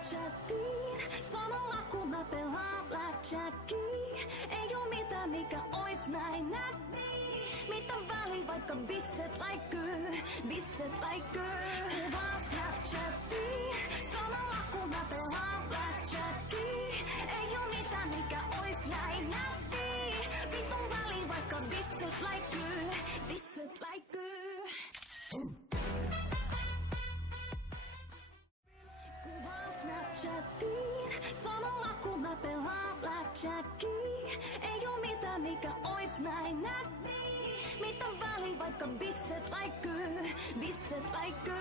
Snapchatiin, samalla kun mä pelaan blackjackia. Ei oo mitään mikä ois näin nätti. Mitä väliä vaikka bisset läikkyy, bisset läikkyy. Kuvaa Snapchatiin, samalla kun mä pelaan blackjackia. Ei oo mitään mikä ois näin nätti. Vitun väliä vaikka bisset läikkyy, bisset läikkyy. Snapchatiin, samalla kun mä pelaan blackjackia. Ei oo mitään mikä ois näin nätti. Mitä väliä vaikka bisset läikkyy, bisset läikkyy.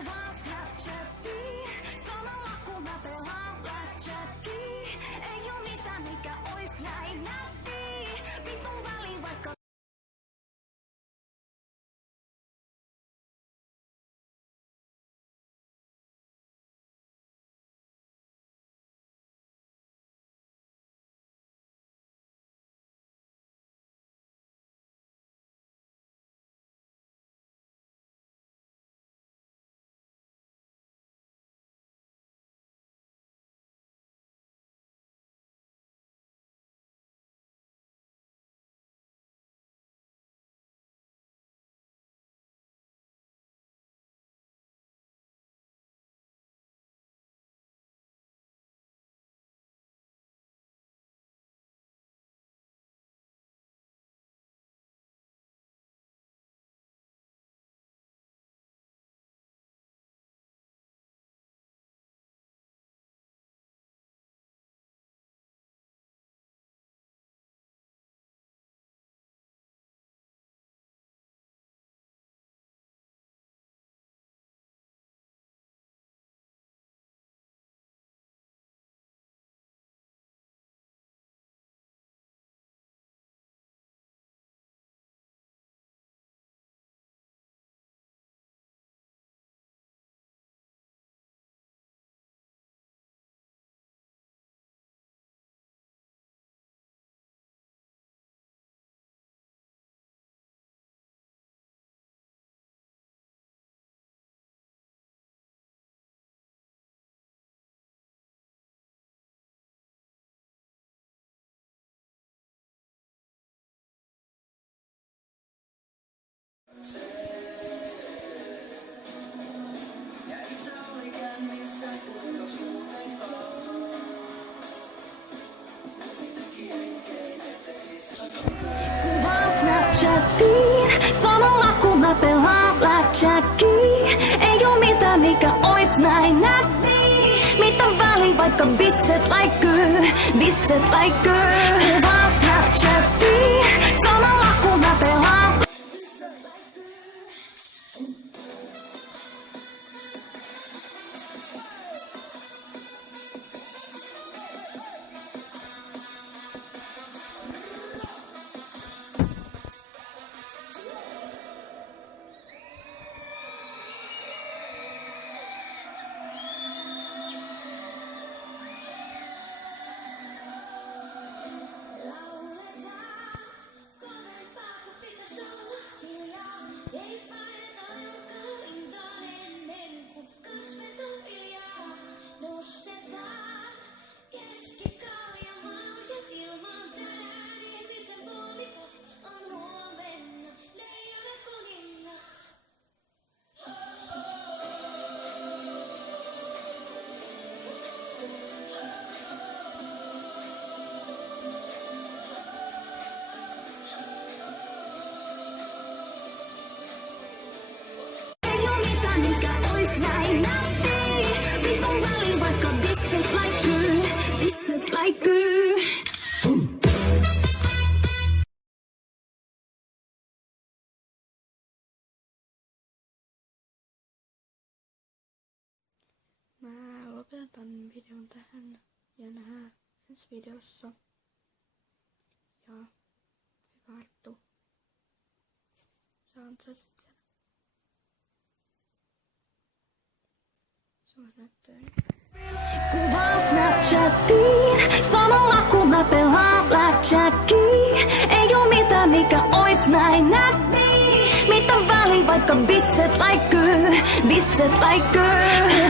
Kuvaa Snapchatiin, samalla kun mä pelaan blackjackia. Ei oo mitään mikä ois näin nätti. Vitun väliä vaikka Snapchatiin, samalla kun mä pelaan blackjackia. Ei oo mitään mikä ois näin nätti. Mitä väliä vaikka bisset läikkyy, bisset läikkyy. Kuvaa Snapchatiin, samalla kun mä pelaan. Mä lopetan videon tähän ja nähdään ensi videossa. Ja hyvä Arttu. Sä ansaisit sen. Sua näyttöön. Kuvaa Snapchatiin, samalla kun mä pelaan blackjackia. Ei oo mitään mikä ois näin nätti. Mitä väliä vaikka bisset läikkyy, bisset läikkyy.